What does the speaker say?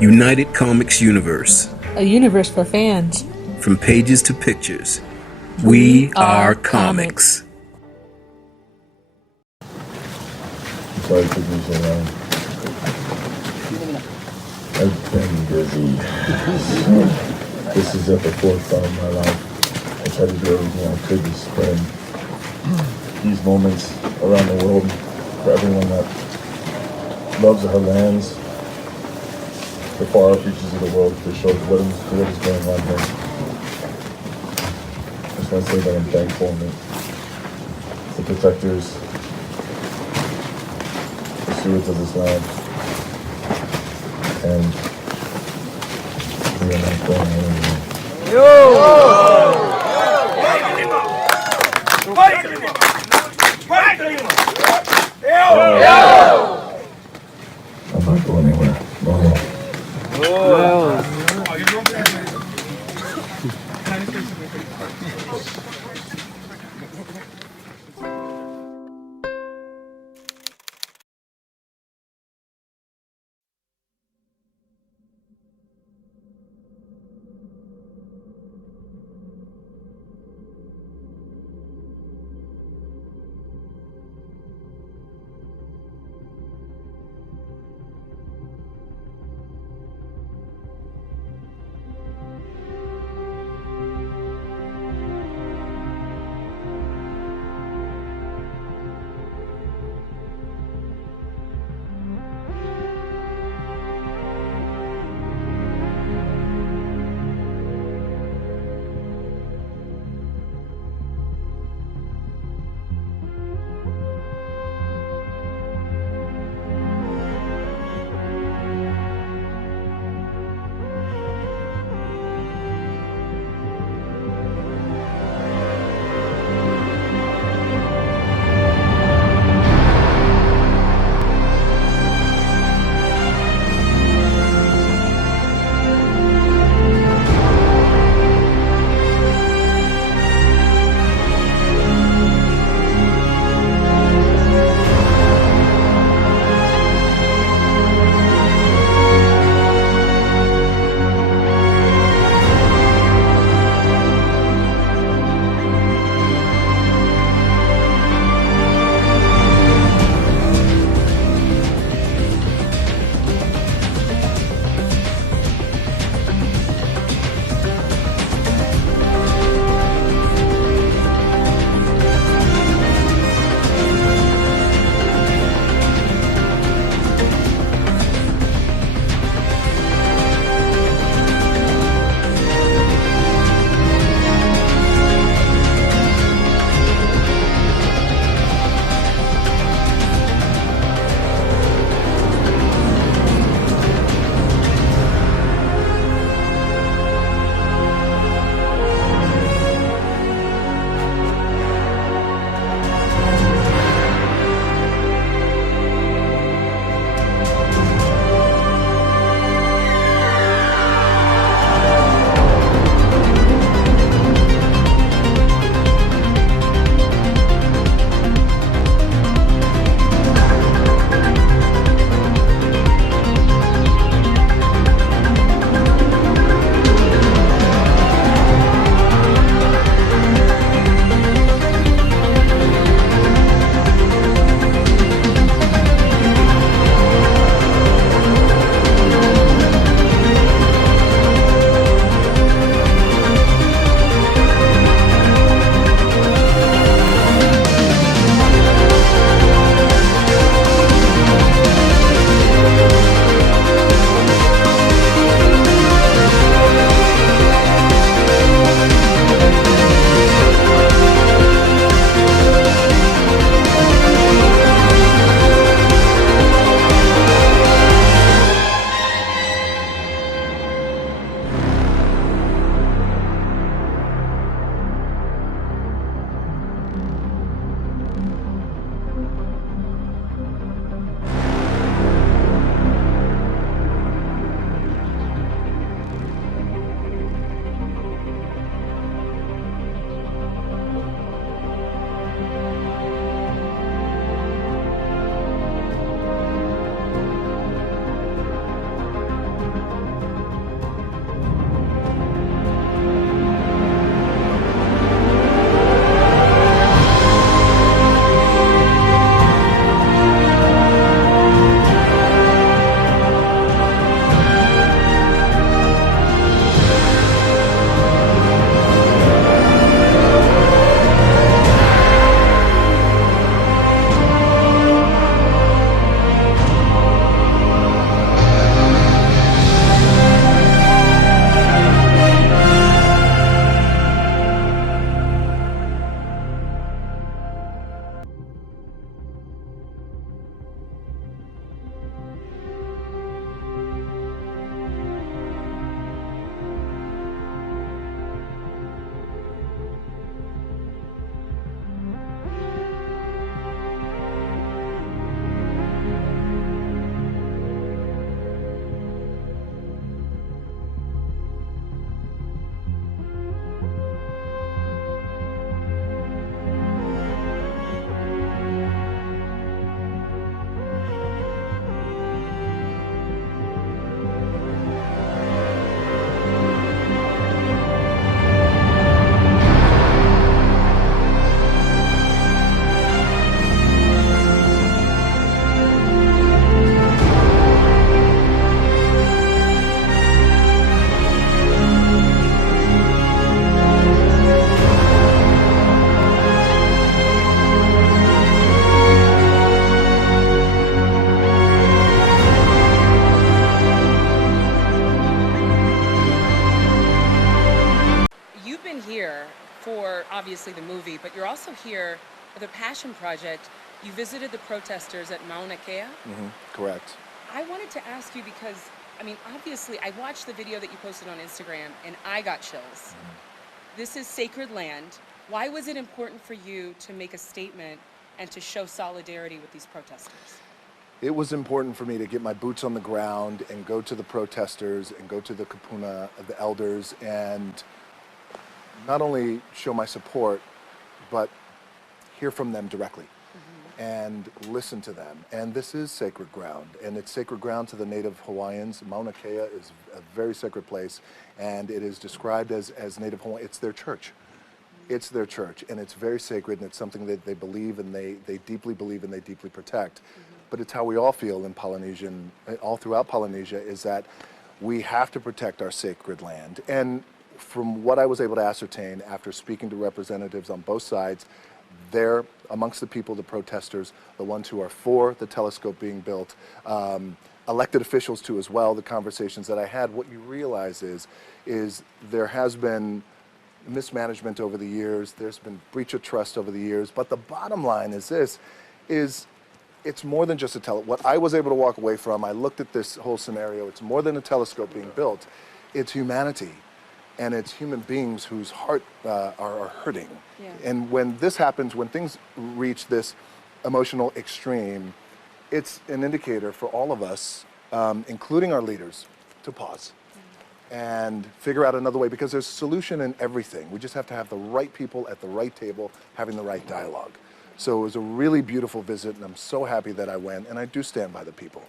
United Comics Universe. A universe for fans. From pages to pictures, we are comics. Sorry it took me so long. I've been busy. This is at the forefront of my life. I try to do everything I could to spread these moments around the world for everyone that loves our lands, the far reaches of the world, to show what is going on here. I just want to say that I'm thankful and the protectors, the stewards of this land, and we are not going anywhere. I'm not going anywhere. for obviously the movie, but you're also here for the Passion Project. You visited the protesters at Mauna. Correct. I wanted to ask you because, I mean, obviously, I watched the video that you posted on Instagram and I got chills. This is sacred land. Why was it important for you to make a statement and to show solidarity with these protesters? It was important for me to get my boots on the ground and go to the protesters and go to the kupuna, the elders, and not only show my support, but hear from them directly and listen to them. And this is sacred ground, and it's sacred ground to the native Hawaiians. Mauna Kea is a very sacred place, and it is described as native Hawaiian. It's their church. It's their church, and it's very sacred, and it's something that they believe, and they deeply believe, and they deeply protect. But it's how we all feel in Polynesian, all throughout Polynesia, is that we have to protect our sacred land. And from what I was able to ascertain after speaking to representatives on both sides, they're amongst the people, the protesters, the ones who are for the telescope being built, elected officials too as well, the conversations that I had, what you realize is there has been mismanagement over the years, there's been breach of trust over the years, but the bottom line is it's more than just what I was able to walk away from. I looked at this whole scenario, it's more than a telescope being built, it's humanity. And it's human beings whose heart are hurting. Yeah. And when this happens, when things reach this emotional extreme, it's an indicator for all of us, including our leaders, to pause and figure out another way, because there's a solution in everything. We just have to have the right people at the right table, having the right dialogue. So it was a really beautiful visit, and I'm so happy that I went, and I do stand by the people.